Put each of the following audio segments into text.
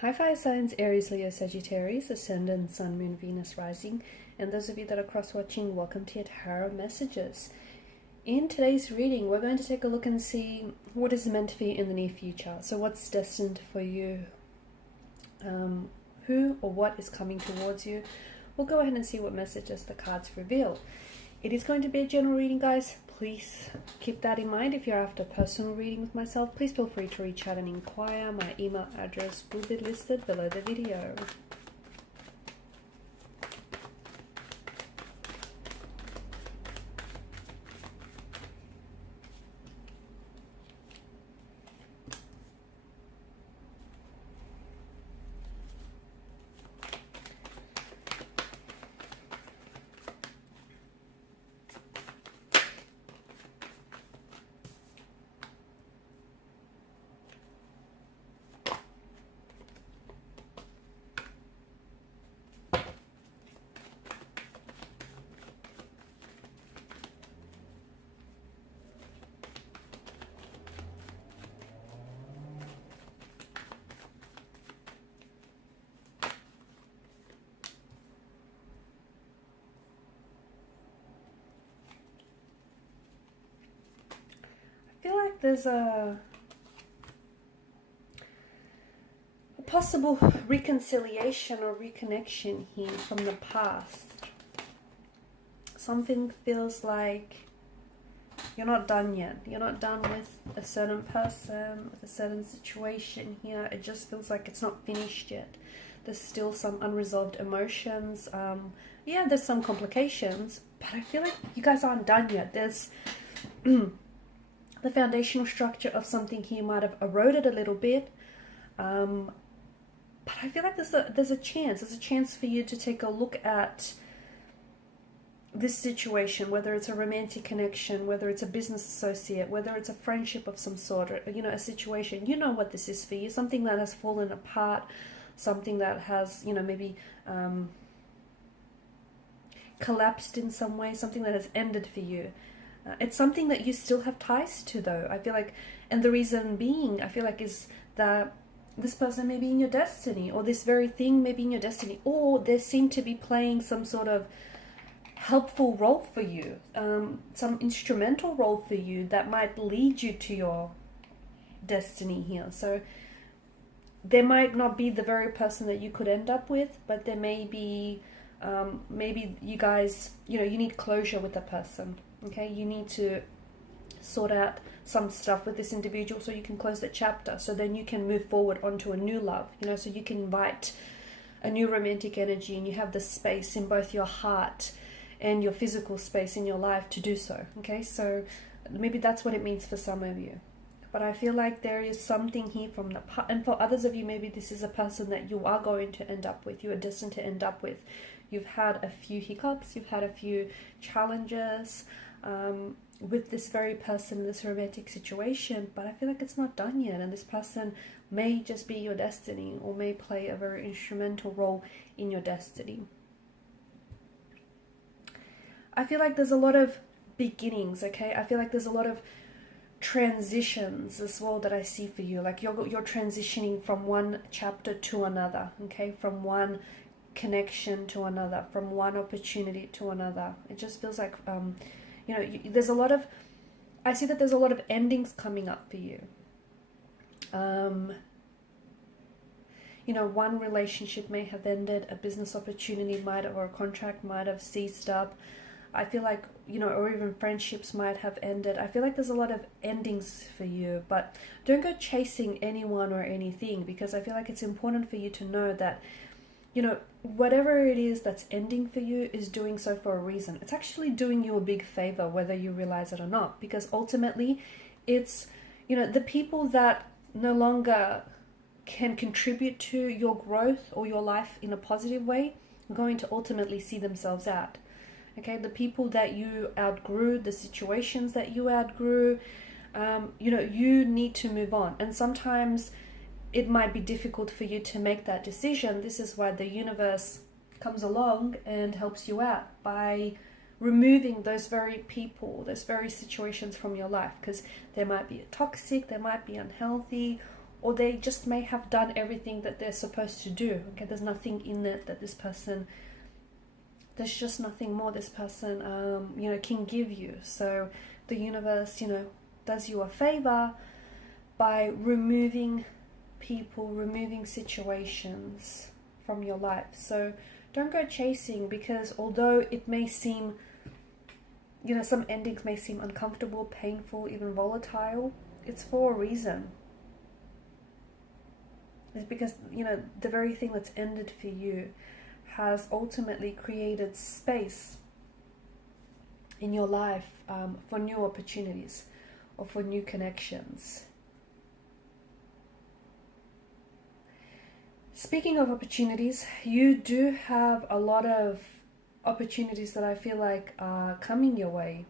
Hi, fire signs, Aries, Leo, Sagittarius, Ascendant, Sun, Moon, Venus, Rising. And those of you that are cross-watching, welcome to your tarot messages. In today's reading, we're going to take a look and see what is meant for you in the near future. So what's destined for you? Who or what is coming towards you? We'll go ahead and see what messages the cards reveal. It is going to be a general reading, guys. Please keep that in mind. If you're after a personal reading with myself, please feel free to reach out and inquire. My email address will be listed below the video. I feel like there's a possible reconciliation or reconnection here from the past. Something feels like you're not done yet. You're not done with a certain person, with a certain situation here. It just feels like it's not finished yet. There's still some unresolved emotions. Yeah, there's some complications, but I feel like you guys aren't done yet. There's the foundational structure of something here might have eroded a little bit, but I feel like there's a chance for you to take a look at this situation, whether it's a romantic connection, whether it's a business associate, whether it's a friendship of some sort, or a situation. You know what this is for you, something that has fallen apart, something that has maybe collapsed in some way, something that has ended for you. It's something that you still have ties to, though. I feel like, and the reason being, I feel like, is that this person may be in your destiny, or this very thing may be in your destiny, or they seem to be playing some sort of helpful role for you, some instrumental role for you that might lead you to your destiny here. So they might not be the very person that you could end up with, but there may be, maybe you guys, you need closure with a person. Okay, you need to sort out some stuff with this individual so you can close the chapter, so then you can move forward onto a new love, so you can invite a new romantic energy, and you have the space in both your heart and your physical space in your life to do so. Okay, so maybe that's what it means for some of you. But I feel like there is something here from the past, and for others of you, maybe this is a person that you are going to end up with, you are destined to end up with. You've had a few hiccups, you've had a few challenges with this very person in this romantic situation, but I feel like it's not done yet, and this person may just be your destiny, or may play a very instrumental role in your destiny. I feel like there's a lot of beginnings, okay? I feel like there's a lot of transitions as well that I see for you. Like you're transitioning from one chapter to another, okay? From one connection to another, from one opportunity to another. It just feels like there's a lot of, I see that there's a lot of endings coming up for you. One relationship may have ended, a business opportunity might have, or a contract might have ceased up. I feel like, or even friendships might have ended. I feel like there's a lot of endings for you, but don't go chasing anyone or anything, because I feel like it's important for you to know that whatever it is that's ending for you is doing so for a reason. It's actually doing you a big favor, whether you realize it or not, because ultimately it's, the people that no longer can contribute to your growth or your life in a positive way are going to ultimately see themselves out. Okay, the people that you outgrew, the situations that you outgrew, you need to move on. And sometimes it might be difficult for you to make that decision. This is why the universe comes along and helps you out by removing those very people, those very situations from your life, because they might be toxic, they might be unhealthy, or they just may have done everything that they're supposed to do. Okay, there's nothing in it that this person, there's just nothing more this person, you know, can give you. So the universe, you know, does you a favor by removing people, removing situations from your life. So don't go chasing, because although it may seem, you know, some endings may seem uncomfortable, painful, even volatile, it's for a reason. It's because, you know, the very thing that's ended for you has ultimately created space in your life for new opportunities or for new connections. Speaking of opportunities, you do have a lot of opportunities that I feel like are coming your way,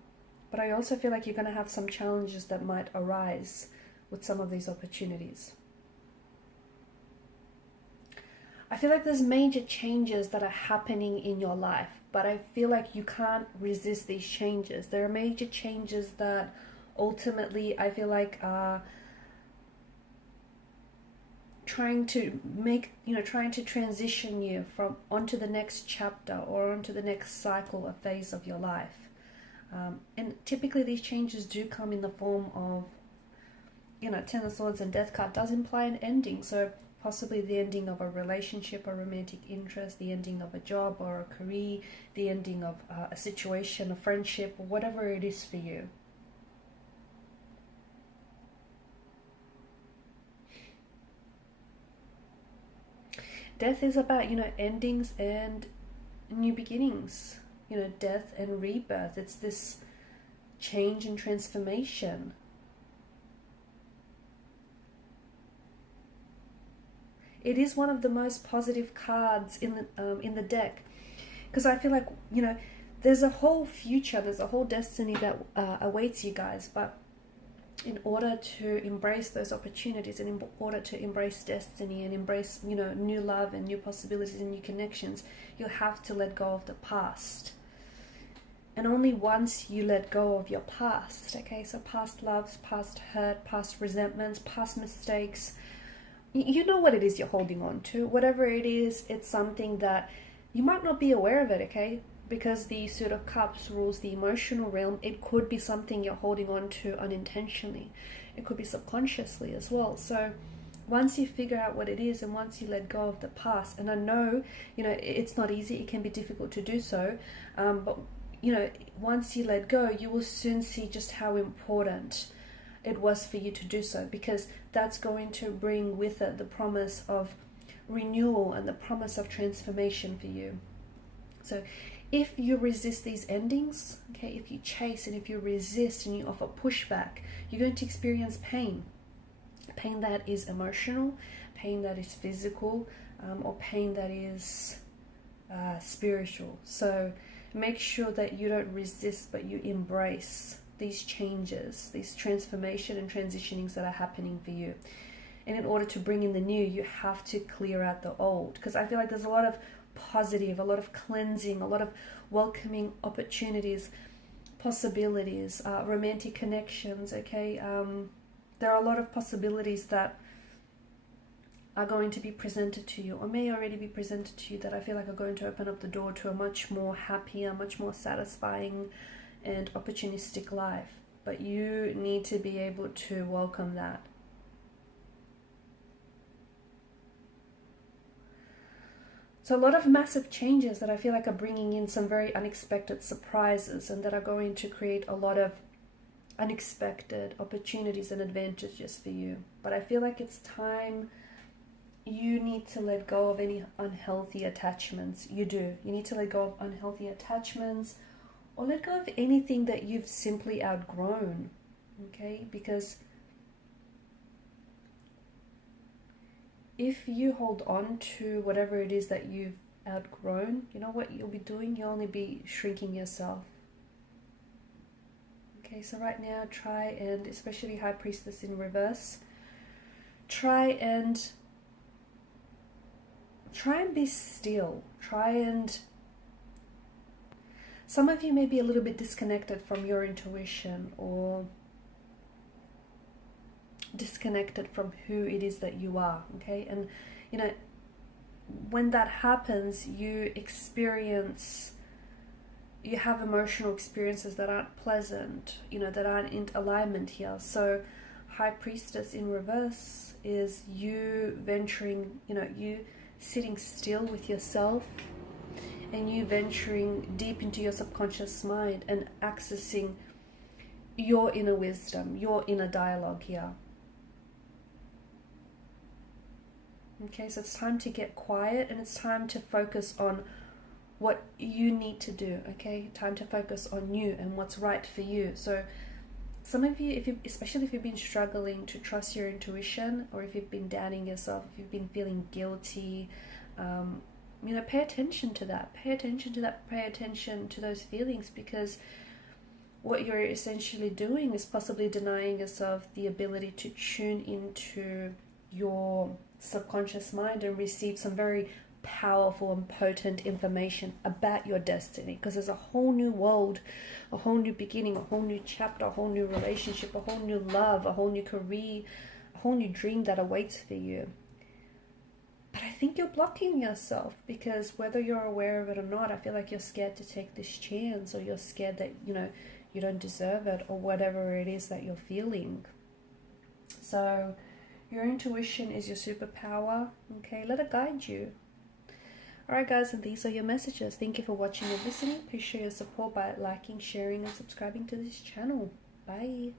but I also feel like you're going to have some challenges that might arise with some of these opportunities. I feel like there's major changes that are happening in your life, but I feel like you can't resist these changes. There are major changes that ultimately I feel like are trying to make, you know, trying to transition you from onto the next chapter or onto the next cycle or phase of your life. And typically these changes do come in the form of, you know, Ten of Swords and Death card does imply an ending. So possibly the ending of a relationship, a romantic interest, the ending of a job or a career, the ending of a situation, a friendship, or whatever it is for you. Death is about, you know, endings and new beginnings, you know, death and rebirth. It's this change and transformation. It is one of the most positive cards in the deck, because I feel like, you know, there's a whole future, there's a whole destiny that awaits you guys, but in order to embrace those opportunities and in order to embrace destiny and embrace, you know, new love and new possibilities and new connections, you'll have to let go of the past. And only once you let go of your past, okay, so past loves, past hurt, past resentments, past mistakes, you know what it is you're holding on to. Whatever it is, it's something that you might not be aware of it, okay? Because the Suit of Cups rules the emotional realm, it could be something you're holding on to unintentionally. It could be subconsciously as well. So once you figure out what it is and once you let go of the past, and I know, you know, it's not easy, it can be difficult to do so, but, you know, once you let go, you will soon see just how important it was for you to do so, because that's going to bring with it the promise of renewal and the promise of transformation for you. So if you resist these endings, okay, if you chase and if you resist and you offer pushback, you're going to experience pain. Pain that is emotional, pain that is physical, or pain that is spiritual. So make sure that you don't resist, but you embrace these changes, these transformation and transitionings that are happening for you. And in order to bring in the new, you have to clear out the old, because I feel like there's a lot of positive, a lot of cleansing, a lot of welcoming opportunities, possibilities, romantic connections, okay? There are a lot of possibilities that are going to be presented to you, or may already be presented to you, that I feel like are going to open up the door to a much more happier, much more satisfying and opportunistic life. But you need to be able to welcome that. So a lot of massive changes that I feel like are bringing in some very unexpected surprises, and that are going to create a lot of unexpected opportunities and advantages for you. But I feel like it's time you need to let go of any unhealthy attachments. You do. You need to let go of unhealthy attachments, or let go of anything that you've simply outgrown, okay? Because if you hold on to whatever it is that you've outgrown, you know what you'll be doing? You'll only be shrinking yourself. Okay, so right now try and, especially High Priestess in reverse, try and be still. Some of you may be a little bit disconnected from your intuition, or disconnected from who it is that you are, okay? And, you know, when that happens, you have emotional experiences that aren't pleasant, you know, that aren't in alignment here. So High Priestess in reverse is you venturing, you know, you sitting still with yourself, and you venturing deep into your subconscious mind and accessing your inner wisdom, your inner dialogue here. Okay, so it's time to get quiet, and it's time to focus on what you need to do, okay? Time to focus on you and what's right for you. So some of you, especially if you've been struggling to trust your intuition, or if you've been doubting yourself, if you've been feeling guilty, you know, pay attention to that. Pay attention to that. Pay attention to those feelings, because what you're essentially doing is possibly denying yourself the ability to tune into your subconscious mind and receive some very powerful and potent information about your destiny, because there's a whole new world, a whole new beginning, a whole new chapter, a whole new relationship, a whole new love, a whole new career, a whole new dream that awaits for you. But I think you're blocking yourself, because whether you're aware of it or not, I feel like you're scared to take this chance, or you're scared that, you know, you don't deserve it, or whatever it is that you're feeling. So your intuition is your superpower, okay? Let it guide you. Alright guys, and these are your messages. Thank you for watching and listening. Please show your support by liking, sharing, and subscribing to this channel. Bye.